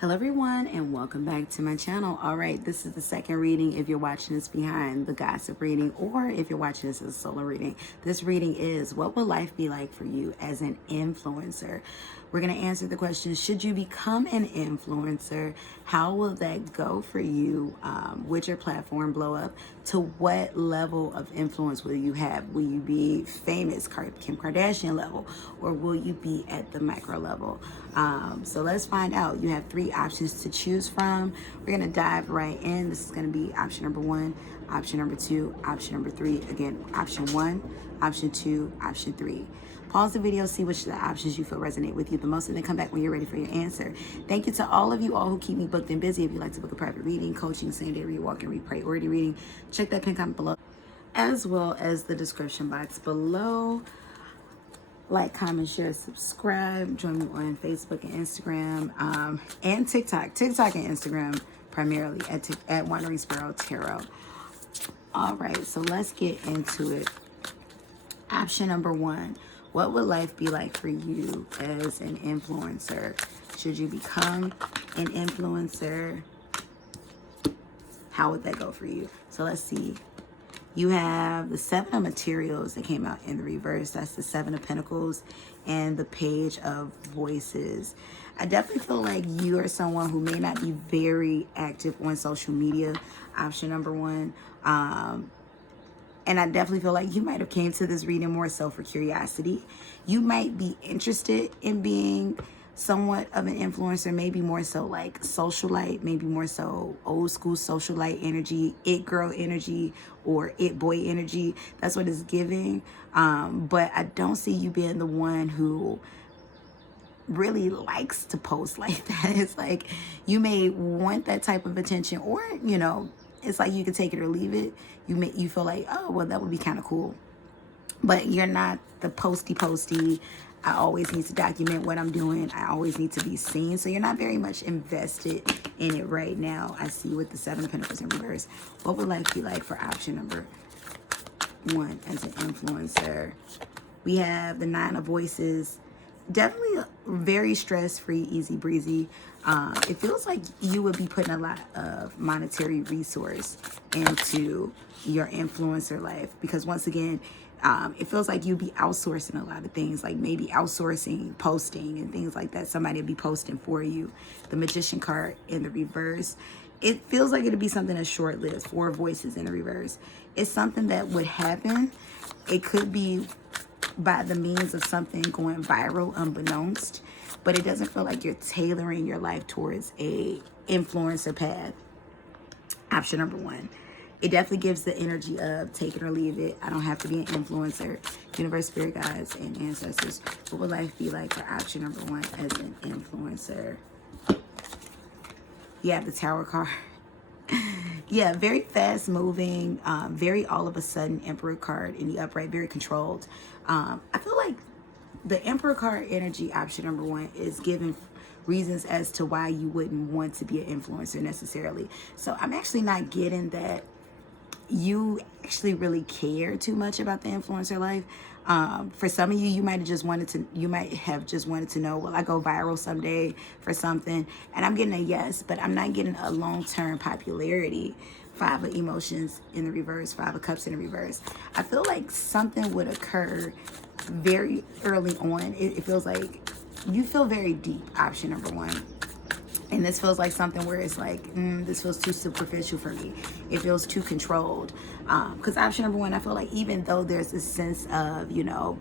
Hello everyone and welcome back to my channel. All right, this is the second reading if you're watching this behind the gossip reading, or if you're watching this as a solo reading. This reading is, what will life be like for you as an influencer? We're going to answer the question, should you become an influencer? How will that go for you? Would your platform blow up? To what level of influence will you have? Will you be famous, Kim Kardashian level, or will you be at the micro level? So let's find out. You have three options to choose from. We're going to dive right in. This is going to be option number 1, option number 2, option number 3. Again, option 1, option 2, option 3. Pause the video, see which of the options you feel resonate with you the most, and then come back when you're ready for your answer. Thank you to all of you all who keep me booked and busy. If you'd like to book a private reading, coaching, same-day read, walk and read, priority reading, check that pin comment below, as well as the description box below. Like, comment, share, subscribe. Join me on Facebook and Instagram, and TikTok. TikTok and Instagram primarily at wanderingsparrow tarot. All right, so let's get into it. Option number 1. What would life be like for you as an influencer? Should you become an influencer? How would that go for you? So let's see. You have the 7 of materials that came out in the reverse. That's the 7 of pentacles and the page of voices. I definitely feel like you are someone who may not be very active on social media. Option number 1. And I definitely feel like you might have came to this reading more so for curiosity. You might be interested in being somewhat of an influencer, maybe more so like socialite, maybe more so old school socialite energy, it girl energy, or it boy energy. That's what it's giving. But I don't see you being the one who really likes to post like that. It's like you may want that type of attention, or, you know, it's like you can take it or leave it. You feel like, oh, well, that would be kind of cool. But you're not the posty. I always need to document what I'm doing. I always need to be seen. So you're not very much invested in it right now. I see with the 7 of Pentacles in reverse. What would life be like for option number 1 as an influencer? We have the 9 of Voices. Definitely very stress-free, easy breezy. It feels like you would be putting a lot of monetary resource into your influencer life, because once again, it feels like you'd be outsourcing a lot of things, like maybe outsourcing posting and things like that. Somebody would be posting for you. The Magician card in the reverse. It feels like it'd be something that's short-lived. 4 voices in the reverse. It's something that would happen. It could be by the means of something going viral unbeknownst, but it doesn't feel like you're tailoring your life towards a influencer path. Option number 1. It definitely gives the energy of take it or leave it. I don't have to be an influencer. Universe, spirit guides, and ancestors. What would life be like for option number 1 as an influencer? You have the Tower card. Yeah, very fast moving, very all of a sudden Emperor card in the upright, very controlled. I feel like the Emperor card energy, option number 1, is giving reasons as to why you wouldn't want to be an influencer necessarily. So I'm actually not getting that you actually really care too much about the influencer life. For some of you, you might have just wanted to know, will I go viral someday for something? And I'm getting a yes, but I'm not getting a long-term popularity. 5 of Emotions in the reverse, 5 of Cups in the reverse. I feel like something would occur very early on. It feels like you feel very deep, option number 1. And this feels like something where it's like, this feels too superficial for me. It feels too controlled. Because option number 1, I feel like even though there's this sense of, you know,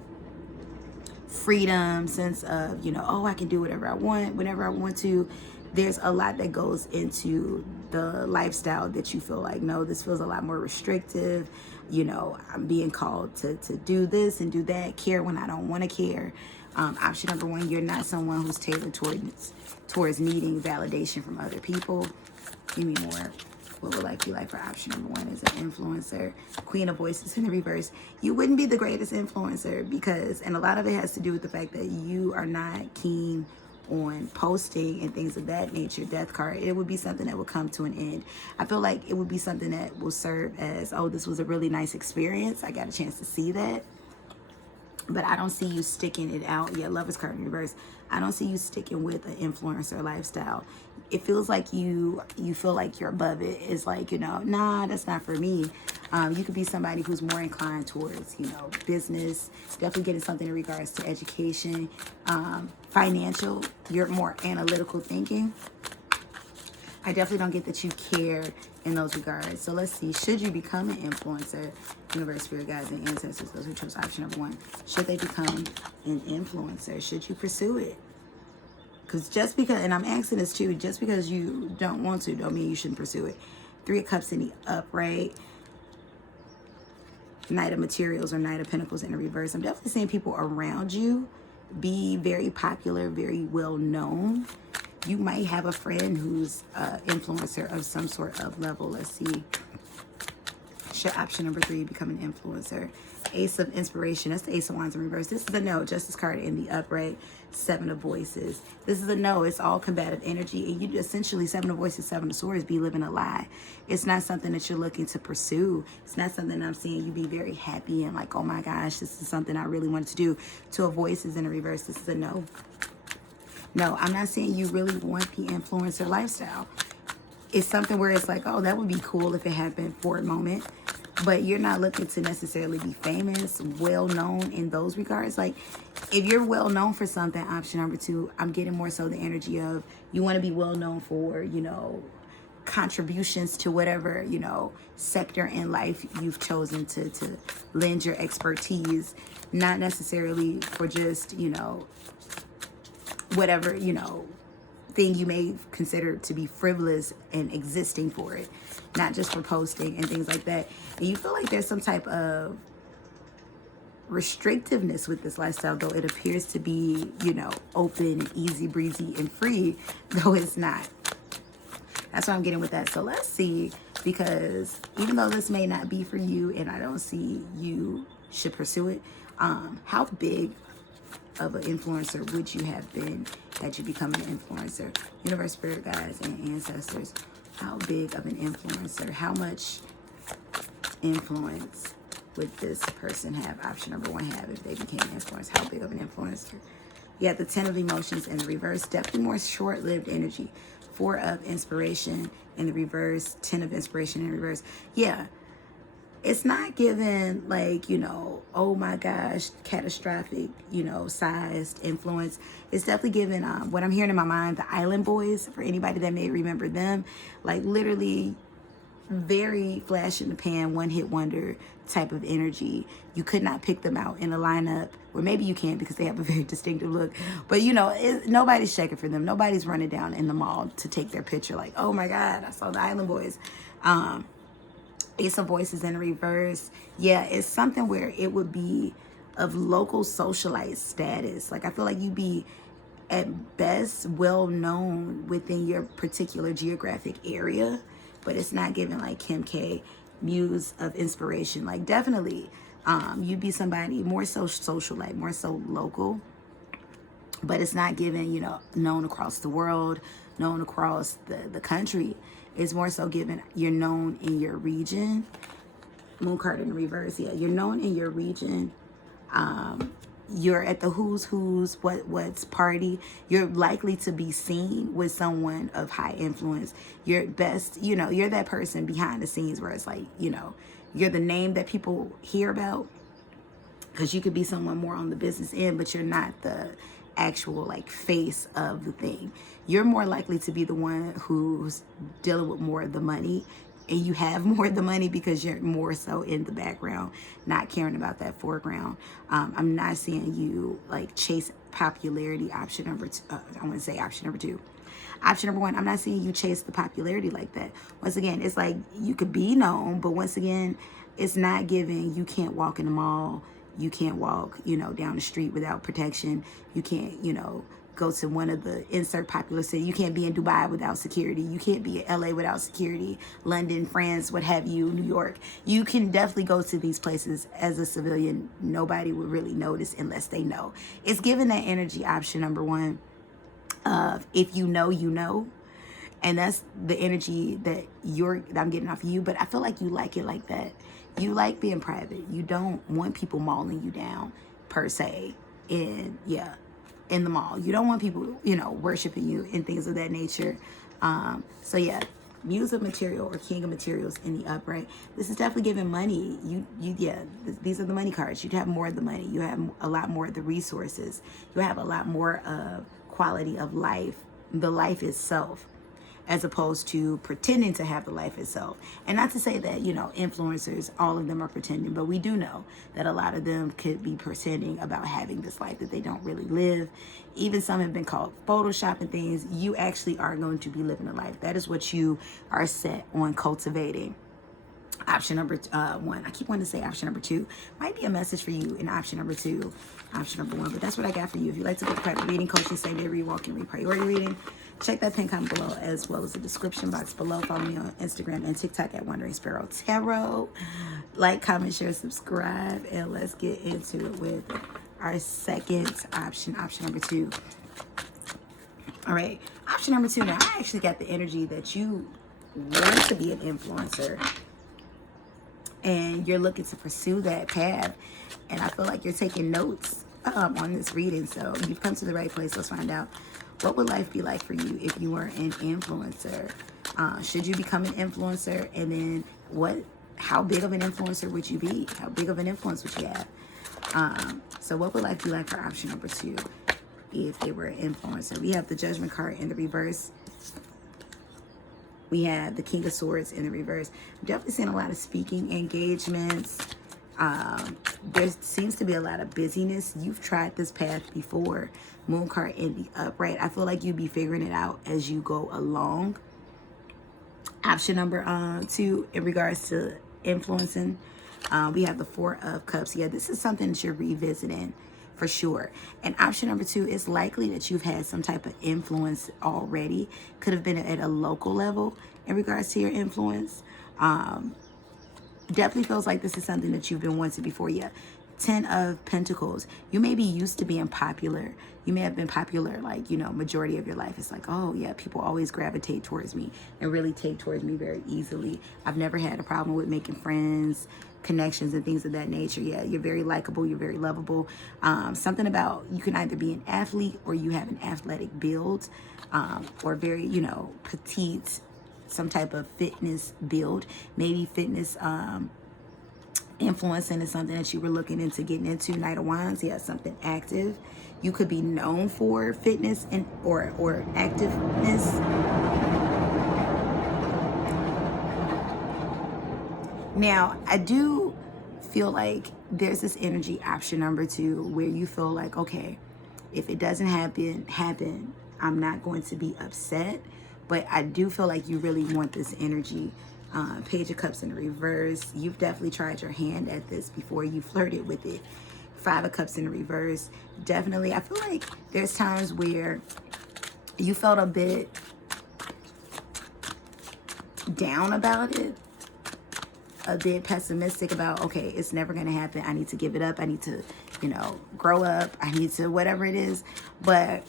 freedom, sense of, you know, oh, I can do whatever I want, whenever I want to, there's a lot that goes into the lifestyle that you feel like, no, this feels a lot more restrictive. You know, I'm being called to do this and do that, care when I don't want to care. Option number 1, you're not someone who's tailored towards needing validation from other people. Give me more. What would life be like for option number 1 as an influencer? Queen of Voices in the reverse. You wouldn't be the greatest influencer because, and a lot of it has to do with the fact that you are not keen on posting and things of that nature. Death card. It would be something that would come to an end. I feel like it would be something that will serve as, oh, this was a really nice experience. I got a chance to see that. But I don't see you sticking it out. Yeah, Lovers card in reverse. I don't see you sticking with an influencer lifestyle. It feels like you feel like you're above it. It's like, nah, that's not for me. You could be somebody who's more inclined towards, business, definitely getting something in regards to education, financial. You're more analytical thinking. I definitely don't get that you care in those regards. So let's see. Should you become an influencer? Universe, spirit guides, and ancestors. Those who chose option number 1. Should they become an influencer? Should you pursue it? Because just because, and I'm asking this too, just because you don't want to, don't mean you shouldn't pursue it. 3 of Cups in the upright. Knight of Materials or Knight of Pentacles in the reverse. I'm definitely seeing people around you be very popular, very well known. You might have a friend who's an influencer of some sort of level. Let's see. Should option number 3 become an influencer? Ace of Inspiration. That's the Ace of Wands in reverse. This is a no. Justice card in the upright. 7 of Voices. This is a no. It's all combative energy. And you essentially, 7 of Voices, 7 of Swords, be living a lie. It's not something that you're looking to pursue. It's not something I'm seeing you be very happy and like, oh my gosh, this is something I really wanted to do. 2 of Voices in the reverse. This is a no. No, I'm not saying you really want the influencer lifestyle. It's something where it's like, oh, that would be cool if it happened for a moment. But you're not looking to necessarily be famous, well-known in those regards. Like, if you're well-known for something, option number 2, I'm getting more so the energy of you want to be well-known for, contributions to whatever, sector in life you've chosen to lend your expertise. Not necessarily for just, whatever, thing you may consider to be frivolous and existing for it, not just for posting and things like that. And you feel like there's some type of restrictiveness with this lifestyle, though it appears to be, open, easy breezy, and free, though it's not. That's what I'm getting with that. So let's see, because even though this may not be for you and I don't see you should pursue it, how big of an influencer would you have been had you become an influencer? Universe, spirit guides, and ancestors. How big of an influencer? How much influence would this person have? Option number 1 have if they became an influencer. How big of an influencer? You got the 10 of Emotions in the reverse. Definitely more short-lived energy. 4 of Inspiration in the reverse. 10 of Inspiration in the reverse. Yeah. It's not given like, oh my gosh, catastrophic, sized influence. It's definitely given, what I'm hearing in my mind, the Island Boys, for anybody that may remember them, like literally very flash in the pan, one-hit wonder type of energy. You could not pick them out in a lineup, or maybe you can because they have a very distinctive look. But, nobody's checking for them. Nobody's running down in the mall to take their picture like, oh my God, I saw the Island Boys. Ace of Voices in reverse. Yeah, it's something where it would be of local socialite status. Like, I feel like you'd be at best well known within your particular geographic area, but it's not given like Kim K, Muse of Inspiration. Like, definitely you'd be somebody more so socialite, more so local, but it's not given, known across the world, known across the country. It's more so given you're known in your region. Moon card in reverse. Yeah, you're known in your region. You're at the who's what's party. You're likely to be seen with someone of high influence. You're best, you're that person behind the scenes where it's like, you're the name that people hear about, because you could be someone more on the business end, but you're not the actual like face of the thing. You're more likely to be the one who's dealing with more of the money, and you have more of the money because you're more so in the background, not caring about that foreground. I'm not seeing you like chase popularity. Option number 2, I want to say option number 2. Option number 1, I'm not seeing you chase the popularity like that. Once again, it's like you could be known, but once again, it's not given. You can't walk in the mall. You can't walk, down the street without protection. You can't, go to one of the insert popular city. You can't be in Dubai without security. You can't be in LA without security. London, France, what have you, New York. You can definitely go to these places as a civilian. Nobody would really notice unless they know. It's given that energy, option number 1, of if you know, you know. And that's the energy that I'm getting off of you. But I feel like you like it like that. You like being private. You don't want people mauling you down. per se in the mall. You don't want people, worshiping you and things of that nature. So yeah, Muse of Material or King of Materials in the upright. This is definitely giving money. These are the money cards. You'd have more of the money. You have a lot more of the resources. You have a lot more of quality of life, the life itself, as opposed to pretending to have the life itself. And not to say that, influencers, all of them are pretending, but we do know that a lot of them could be pretending about having this life that they don't really live. Even some have been called Photoshop and things. You actually are going to be living a life. That is what you are set on cultivating. Option number one. I keep wanting to say option number two. Might be a message for you in option number two, option number one. But that's what I got for you. If you'd like to get the private reading, coaching, same day read, walk and read, priority reading, check that pin comment below as well as the description box below. Follow me on Instagram and TikTok at wanderingsparrow tarot. Like, comment, share, subscribe, and let's get into it with our second option, option number two. All right, option number two. Now, I actually got the energy that you want to be an influencer and you're looking to pursue that path. And I feel like you're taking notes on this reading. So you've come to the right place. Let's find out. What would life be like for you if you were an influencer? Should you become an influencer? And then how big of an influencer would you be? How big of an influence would you have? So what would life be like for option number two if they were an influencer? We have the Judgment card in the reverse. We have the King of Swords in the reverse. I'm definitely seeing a lot of speaking engagements. There seems to be a lot of busyness. You've tried this path before. Moon card in the upright. I feel like you'd be figuring it out as you go along. Option number two, in regards to influencing, we have the Four of Cups. Yeah, this is something that you're revisiting for sure. And option number two, is likely that you've had some type of influence already. Could have been at a local level in regards to your influence. Definitely feels like this is something that you've been wanting before. Yeah. 10 of Pentacles. You may be used to being popular. You may have been popular, like, majority of your life. It's like, oh yeah, people always gravitate towards me and really take towards me very easily. I've never had a problem with making friends, connections, and things of that nature. Yeah, you're very likable. You're very lovable. Something about you can either be an athlete or you have an athletic build, or very, petite, some type of fitness build. Maybe fitness influencing is something that you were looking into getting into. Knight of Wands, yeah, something active. You could be known for fitness and or activeness. Now, I do feel like there's this energy, option number two, where you feel like, okay, if it doesn't happen, I'm not going to be upset. But I do feel like you really want this energy. Page of Cups in reverse. You've definitely tried your hand at this before. You flirted with it. Five of Cups in reverse. Definitely, I feel like there's times where you felt a bit down about it, a bit pessimistic about, okay, it's never going to happen. I need to give it up. I need to, grow up. I need to, whatever it is. But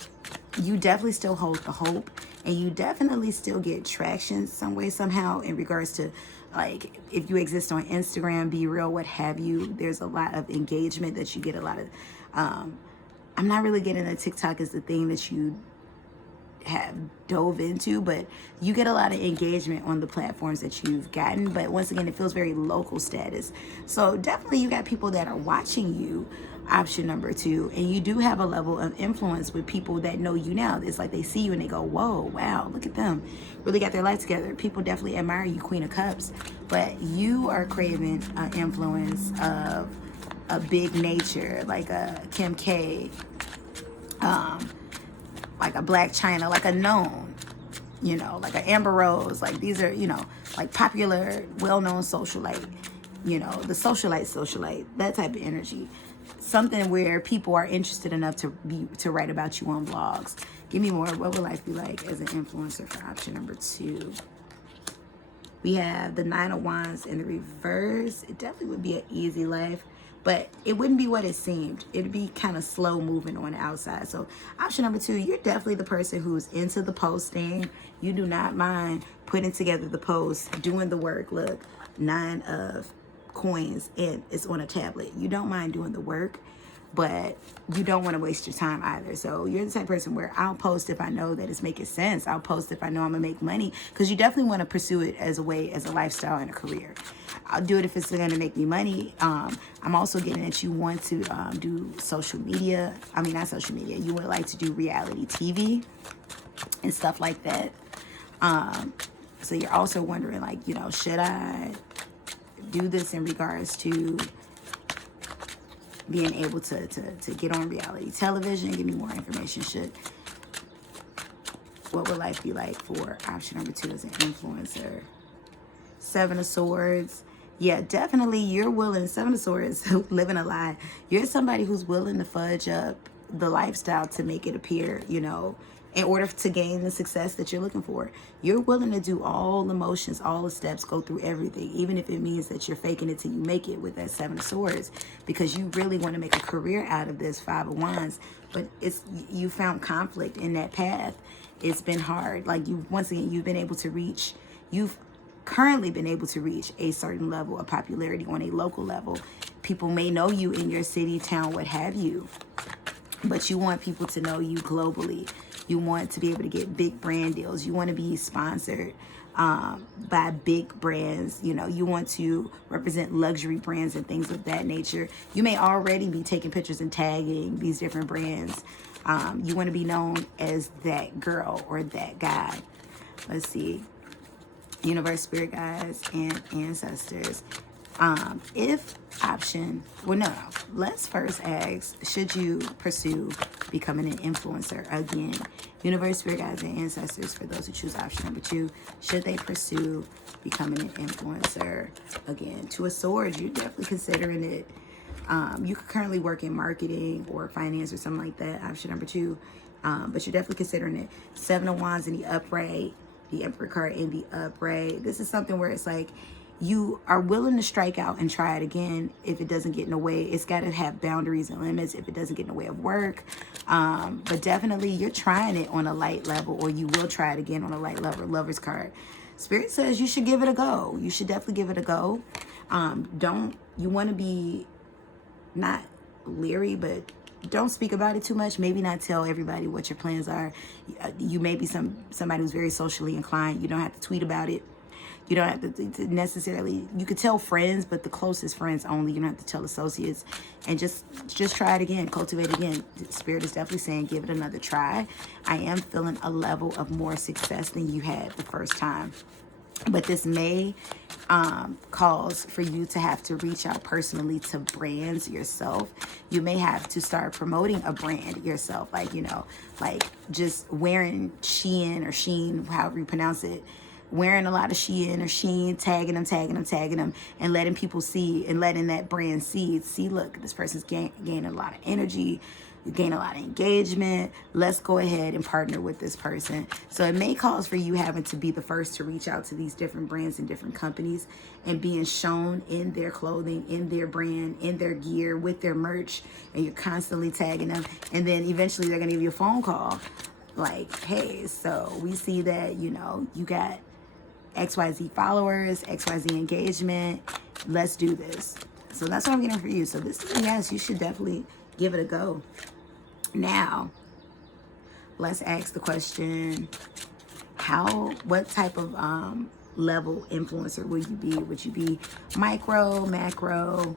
you definitely still hold the hope. And you definitely still get traction some way, somehow, in regards to, like, if you exist on Instagram, Be Real, what have you. There's a lot of engagement that you get a lot of. I'm not really getting that TikTok is the thing that you have dove into, but you get a lot of engagement on the platforms that you've gotten. But once again, it feels very local status. So definitely you got people that are watching you, option number two, and you do have a level of influence with people that know you now. It's like they see you and they go, whoa, wow, look at them, really got their life together. People definitely admire you, Queen of Cups, but you are craving an influence of a big nature, like a Kim K, like a Black China, like a known, like an Amber Rose. Like these are, like popular, well-known socialite, the socialite, that type of energy. Something where people are interested enough to write about you on blogs. Give me more. What would life be like as an influencer for option number two? We have the Nine of Wands in the reverse. It definitely would be an easy life, but it wouldn't be what it seemed. It'd be kind of slow moving on the outside. So option number two, you're definitely the person who's into the posting. You do not mind putting together the post, doing the work. Look, 9 of Coins, and it's on a tablet. You don't mind doing the work. but you don't want to waste your time either. So you're the type of person where I'll post if I know that it's making sense. I'll post if I know I'm gonna make money, because you definitely want to pursue it as a way, as a lifestyle and a career. I'll do it if it's gonna make me money. I'm also getting that you want to do social media. I mean, not social media. You would like to do reality TV and stuff like that. So you're also wondering, like, you know, should I do this in regards to being able to get on reality television? Give me more information. What would life be like for option number 2 as an influencer? 7 of Swords. Yeah, definitely you're willing. 7 of Swords, living a lie. You're somebody who's willing to fudge up the lifestyle to make it appear, you know, in order to gain the success that you're looking for. You're willing to do all the motions, all the steps, go through everything, even if it means that you're faking it till you make it with that 7 of Swords, because you really want to make a career out of this 5 of Wands. But you found conflict in that path. It's been hard. Like, once again, you've currently been able to reach a certain level of popularity on a local level. People may know you in your city, town, what have you, but you want people to know you globally. You want to be able to get big brand deals. You want to be sponsored by big brands. You know, you want to represent luxury brands and things of that nature. You may already be taking pictures and tagging these different brands. You want to be known as that girl or that guy. Let's see. Universe, spirit guides, and ancestors. If option, well, no, let's first ask, should you pursue becoming an influencer? Again, universe, spirit guides, and ancestors, for those who choose option number 2, should they pursue becoming an influencer? Again, 2 of Swords, you're definitely considering it. You could currently work in marketing or finance or something like that, option number 2, but you're definitely considering it. 7 of Wands in the upright, the Emperor card in the upright. This is something where it's like you are willing to strike out and try it again if it doesn't get in the way. It's got to have boundaries and limits if it doesn't get in the way of work. But definitely you're trying it on a light level, or you will try it again on a light level. Lover's card. Spirit says you should give it a go. You should definitely give it a go. You want to be not leery, but don't speak about it too much. Maybe not tell everybody what your plans are. You may be somebody who's very socially inclined. You don't have to tweet about it. You don't have to necessarily, you could tell friends, but the closest friends only. You don't have to tell associates. And just try it again, cultivate again. Spirit is definitely saying give it another try. I am feeling a level of more success than you had the first time. But this may cause for you to have to reach out personally to brands yourself. You may have to start promoting a brand yourself, like, you know, like just wearing Shein or Sheen, however you pronounce it, wearing a lot of Shein or Sheen, tagging them, and letting people see, and letting that brand see, look, this person's gaining a lot of energy, you gain a lot of engagement. Let's go ahead and partner with this person. So it may cause for you having to be the first to reach out to these different brands and different companies and being shown in their clothing, in their brand, in their gear, with their merch, and you're constantly tagging them. And then eventually they're going to give you a phone call like, hey, so we see that, you know, you got XYZ followers, XYZ engagement. Let's do this. So that's what I'm getting for you. So this is, yes, you should definitely give it a go. Now, let's ask the question, what type of level influencer would you be? Would you be micro, macro,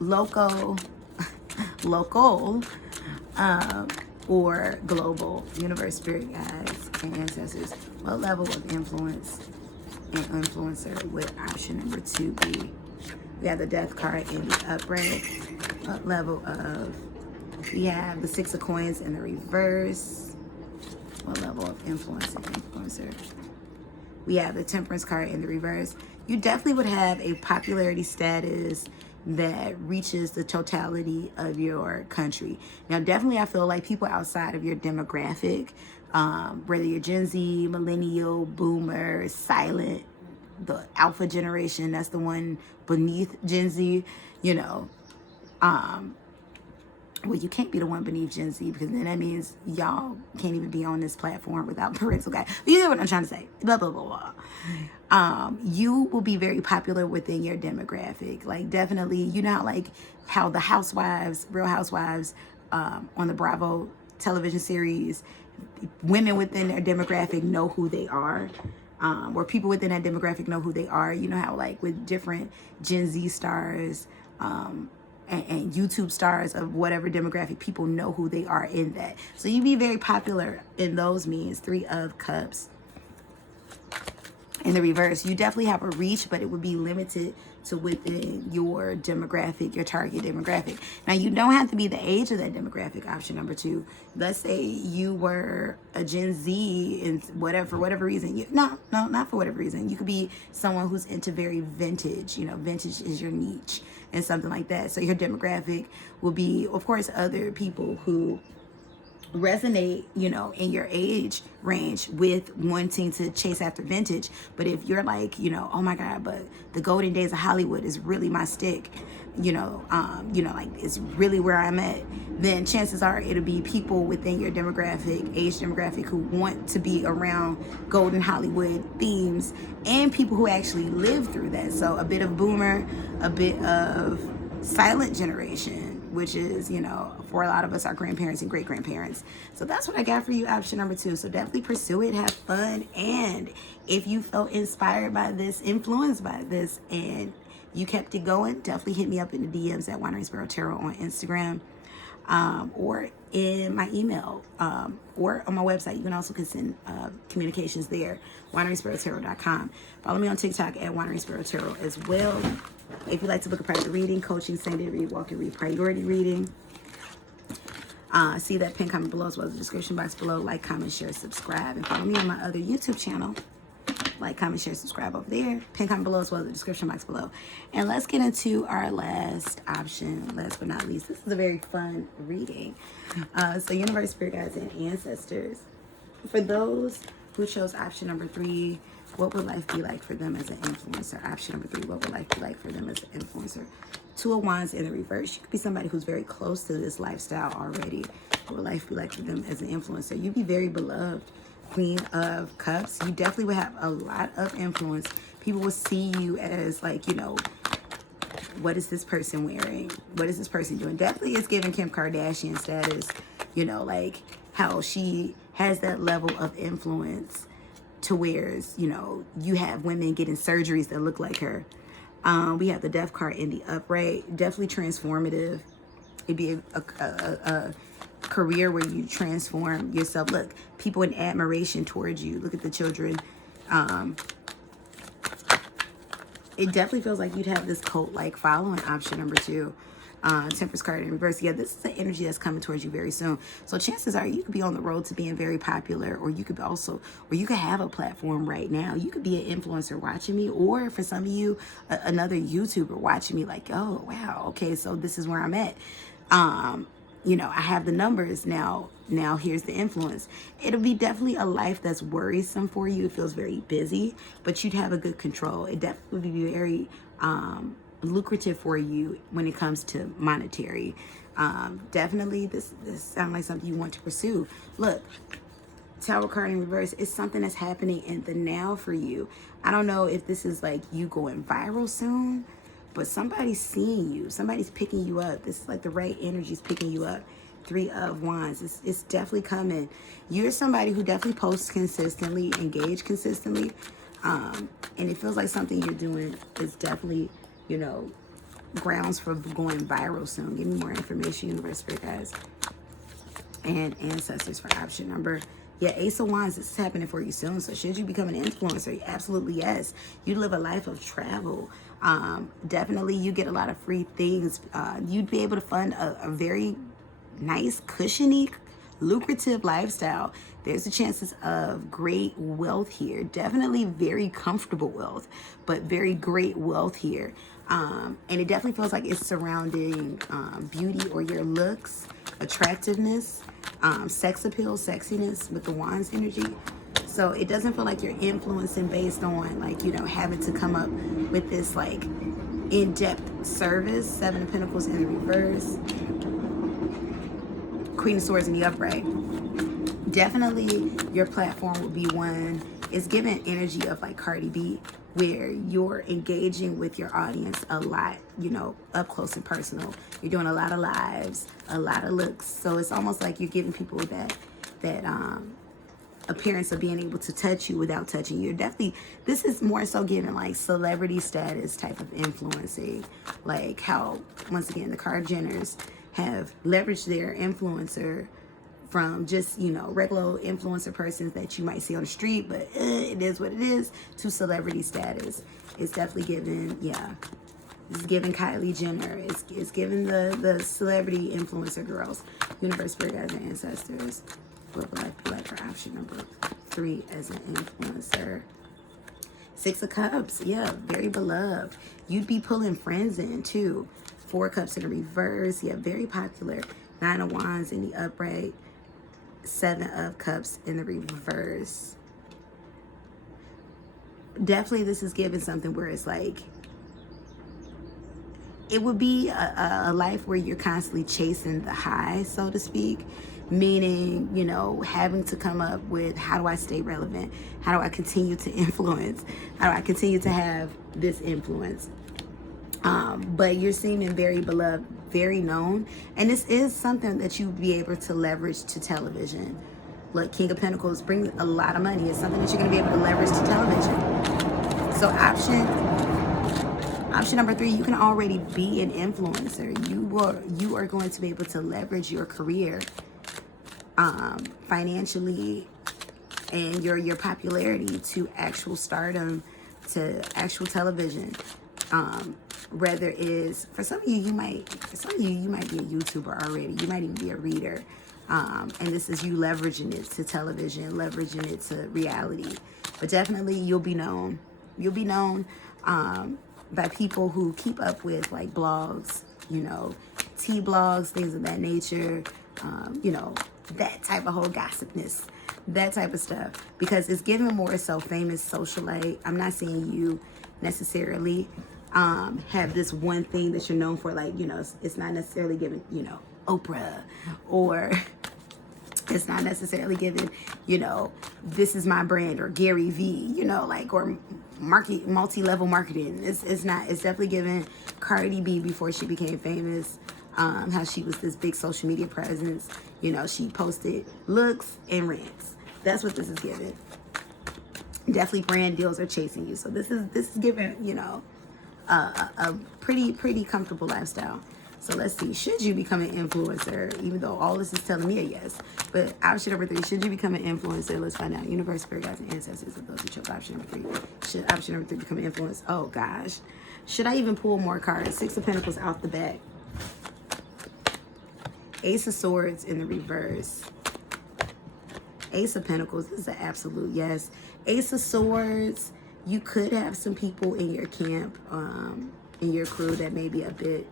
local, or global? Universe, spirit guides, and ancestors. What level of influence and influencer would option number 2 be? We have the Death card in the upright. What level of? We have the 6 of Coins in the reverse. What level of influencer? We have the Temperance card in the reverse. You definitely would have a popularity status that reaches the totality of your country. Now, definitely I feel like people outside of your demographic, whether you're Gen Z, millennial, boomer, silent, the alpha generation, that's the one beneath Gen Z, you know, well, you can't be the one beneath Gen Z, because then that means y'all can't even be on this platform without parental guide. You know what I'm trying to say? Blah, blah, blah, blah. You will be very popular within your demographic. Like, definitely, you know, like how the housewives, Real Housewives, on the Bravo television series, women within their demographic know who they are. Or people within that demographic know who they are. You know how, like, with different Gen Z stars, and YouTube stars of whatever demographic, people know who they are in that. So you be very popular in those means. 3 of Cups. In the reverse, you definitely have a reach, but it would be limited to within your demographic, your target demographic. Now, you don't have to be the age of that demographic, option number 2. Let's say you were a Gen Z and whatever, for whatever reason. No, not for whatever reason. You could be someone who's into very vintage. You know, vintage is your niche and something like that. So your demographic will be, of course, other people who resonate, you know, in your age range with wanting to chase after vintage. But if you're like, you know, oh my God, but the golden days of Hollywood is really my stick, you know, like it's really where I'm at, then chances are it'll be people within your demographic, age demographic, who want to be around golden Hollywood themes, and people who actually live through that. So a bit of boomer, a bit of silent generation, which is, you know, for a lot of us, our grandparents and great-grandparents. So that's what I got for you, option number 2. So definitely pursue it, have fun, and if you felt inspired by this, influenced by this, and you kept it going, definitely hit me up in the DMs at wanderingsparrow tarot on Instagram, or in my email, or on my website. You can also send communications there, wanderingsparrowtarot.com. Follow me on TikTok at wanderingsparrowtarot as well. If you'd like to book a private reading, coaching, same-day read, walk-in read, priority reading, see that pin comment below as well as the description box below. Like, comment, share, subscribe, and follow me on my other YouTube channel. Like, comment, share, subscribe over there. Pin comment below as well as the description box below. And let's get into our last option. Last but not least, this is a very fun reading. So universe, spirit guides, and ancestors. For those who chose option number 3, what would life be like for them as an influencer? Option number 3, what would life be like for them as an influencer? 2 of Wands in the reverse. You could be somebody who's very close to this lifestyle already. What would life be like for them as an influencer? You'd be very beloved. Queen of Cups. You definitely would have a lot of influence. People will see you as, like, you know, what is this person wearing? What is this person doing? Definitely it's giving Kim Kardashian status. You know, like how she has that level of influence to where, you know, you have women getting surgeries that look like her. We have the Death card in the upright. Definitely transformative. It'd be a career where you transform yourself. Look, people in admiration towards you. Look at the children. It definitely feels like you'd have this cult-like following, option number 2. Temperance card in reverse. Yeah, this is the energy that's coming towards you very soon. So chances are you could be on the road to being very popular, or you could also, or you could have a platform right now. You could be an influencer watching me, or for some of you, another YouTuber watching me, like, oh, wow, okay, so this is where I'm at. You know, I have the numbers now. Now here's the influence. It'll be definitely a life that's worrisome for you. It feels very busy, but you'd have a good control. It definitely would be very lucrative for you when it comes to monetary. Definitely this sounds like something you want to pursue. Look, Tower card in reverse is something that's happening in the now for you. I don't know if this is like you going viral soon, but somebody's seeing you. Somebody's picking you up. This is like the right energy's picking you up. 3 of Wands. It's definitely coming. You're somebody who definitely posts consistently, engage consistently. And it feels like something you're doing is definitely, you know, grounds for going viral soon. Give me more information, universe, spirit guides, and ancestors for option number. Yeah, Ace of Wands, this is happening for you soon. So should you become an influencer? Absolutely yes. You live a life of travel. Definitely you get a lot of free things. You'd be able to fund a very nice, cushiony, lucrative lifestyle. There's the chances of great wealth here. Definitely very comfortable wealth, but very great wealth here. And it definitely feels like it's surrounding beauty or your looks, attractiveness, sex appeal, sexiness with the Wands energy. So it doesn't feel like you're influencing based on, like, you know, having to come up with this like in-depth service. 7 of Pentacles in the reverse. Queen of Swords in the upright. Definitely your platform will be one. It's giving energy of like Cardi B, where you're engaging with your audience a lot, you know, up close and personal. You're doing a lot of lives, a lot of looks. So it's almost like you're giving people that appearance of being able to touch you without touching you. Definitely, this is more so giving like celebrity status type of influencing. Like how, once again, the Kardashians have leveraged their influencer from just, you know, regular influencer persons that you might see on the street, but it is what it is, to celebrity status. It's definitely given, yeah. It's giving Kylie Jenner. It's giving the celebrity influencer girls. Universe, spirit guides, and ancestors. What would life be like for option number 3 as an influencer? 6 of Cups, yeah, very beloved. You'd be pulling friends in too. 4 of Cups in the reverse, yeah, very popular. 9 of Wands in the upright. 7 of Cups in the reverse. Definitely this is giving something where it's like, it would be a life where you're constantly chasing the high, so to speak. Meaning, you know, having to come up with, how do I stay relevant? How do I continue to influence? How do I continue to have this influence? But you're seeming very beloved, very known. And this is something that you'd be able to leverage to television. Look, King of Pentacles brings a lot of money. It's something that you're going to be able to leverage to television. So option number 3, you can already be an influencer. You are going to be able to leverage your career financially and your popularity to actual stardom, to actual television. Whether is, for some of you, you might be a YouTuber already. You might even be a reader. And this is you leveraging it to television, leveraging it to reality. But definitely you'll be known. You'll be known by people who keep up with like blogs, you know, tea blogs, things of that nature, you know, that type of whole gossipness, that type of stuff. Because it's giving more so famous socialite. I'm not saying you necessarily have this one thing that you're known for, like, you know, it's not necessarily giving, you know, Oprah, or it's not necessarily giving, you know, this is my brand, or Gary V, you know, like, or multi-level marketing. It's not. It's definitely giving Cardi B before she became famous. How she was this big social media presence. You know, she posted looks and rants. That's what this is giving. Definitely brand deals are chasing you. So this is giving, you know, a pretty comfortable lifestyle. So let's see, should you become an influencer? Even though all this is telling me a yes. But option number 3, should you become an influencer? Let's find out. Universe, spirit guides, and ancestors of those who chose option number 3. Should option number 3 become an influencer? Oh gosh. Should I even pull more cards? 6 of Pentacles out the back. Ace of Swords in the reverse. Ace of Pentacles, this is an absolute yes. Ace of Swords, you could have some people in your camp, in your crew, that may be a bit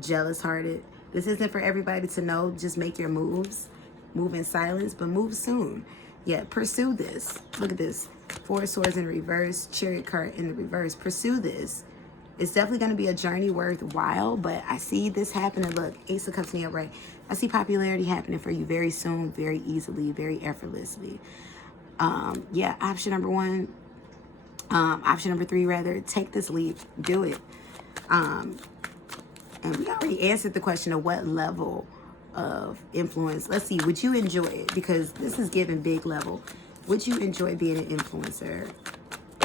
jealous hearted. This isn't for everybody to know. Just make your moves. Move in silence, but move soon. Yeah, pursue this. Look at this. 4 of Swords in the reverse, Chariot card in the reverse. Pursue this. It's definitely going to be a journey worthwhile, but I see this happening. Look, Ace of Cups in the upright. I see popularity happening for you very soon, very easily, very effortlessly. Yeah, option number 1. Option number 3, rather, take this leap. Do it. And we already answered the question of what level of influence. Let's see, would you enjoy it? Because this is giving big level. Would you enjoy being an influencer?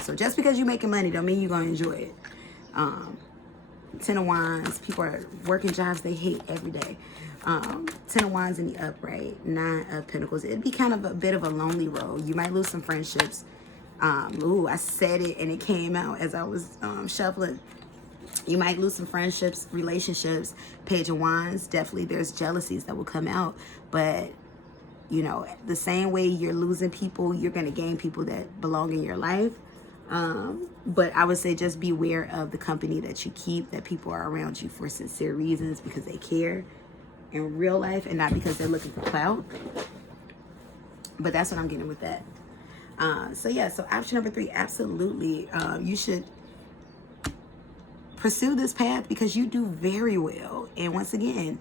So just because you're making money don't mean you're going to enjoy it. 10 of Wands, people are working jobs they hate every day. 10 of Wands in the upright, 9 of Pentacles. It'd be kind of a bit of a lonely road. You might lose some friendships. Ooh, I said it and it came out as I was shuffling. You might lose some friendships, relationships. Page of Wands, definitely there's jealousies that will come out. But, you know, the same way you're losing people, you're going to gain people that belong in your life. But I would say just beware of the company that you keep, that people are around you for sincere reasons, because they care in real life and not because they're looking for clout. But that's what I'm getting with that. So yeah, so option number 3, absolutely. You should pursue this path because you do very well. And once again,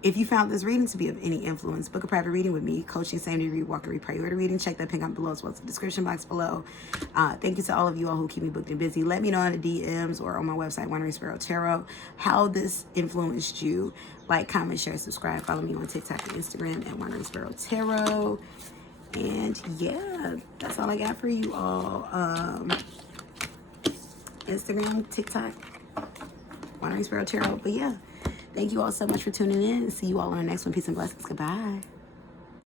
If you found this reading to be of any influence, book a private reading with me, coaching, same day read, walk and read, priority reading. Check that pink out below as well as the description box below. Thank you to all of you all who keep me booked and busy. Let me know in the DMs or on my website, Wanderingsparrow Tarot, how this influenced you. Like, comment, share, subscribe. Follow me on TikTok and Instagram at Wanderingsparrow Tarot. And yeah, that's all I got for you all. Instagram, TikTok, Wanderingsparrow Tarot. But yeah. Thank you all so much for tuning in. See you all on the next one. Peace and blessings. Goodbye.